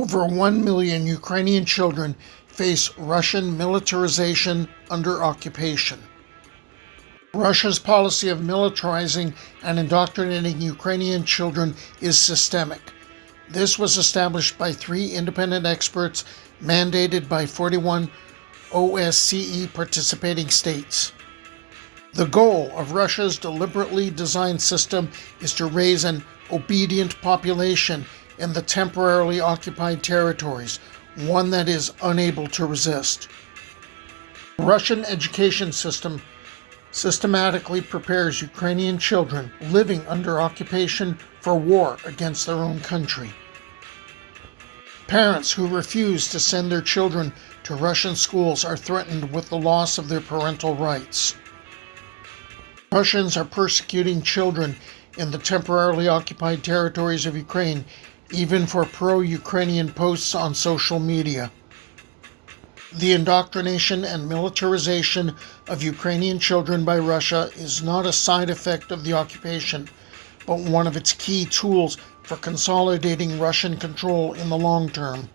Over 1 million Ukrainian children face Russian militarization under occupation. Russia's policy of militarizing and indoctrinating Ukrainian children is systemic. This was established by 3 independent experts mandated by 41 OSCE participating states. The goal of Russia's deliberately designed system is to raise an obedient population in the temporarily occupied territories, one that is unable to resist. The Russian education system systematically prepares Ukrainian children living under occupation for war against their own country. Parents who refuse to send their children to Russian schools are threatened with the loss of their parental rights. Russians are persecuting children in the temporarily occupied territories of Ukraine, even for pro-Ukrainian posts on social media. The indoctrination and militarization of Ukrainian children by Russia is not a side effect of the occupation, but one of its key tools for consolidating Russian control in the long term.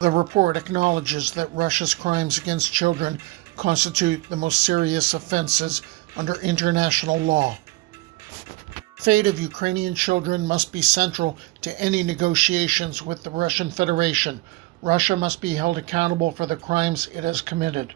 The report acknowledges that Russia's crimes against children constitute the most serious offenses under international law. The fate of Ukrainian children must be central to any negotiations with the Russian Federation. Russia must be held accountable for the crimes it has committed.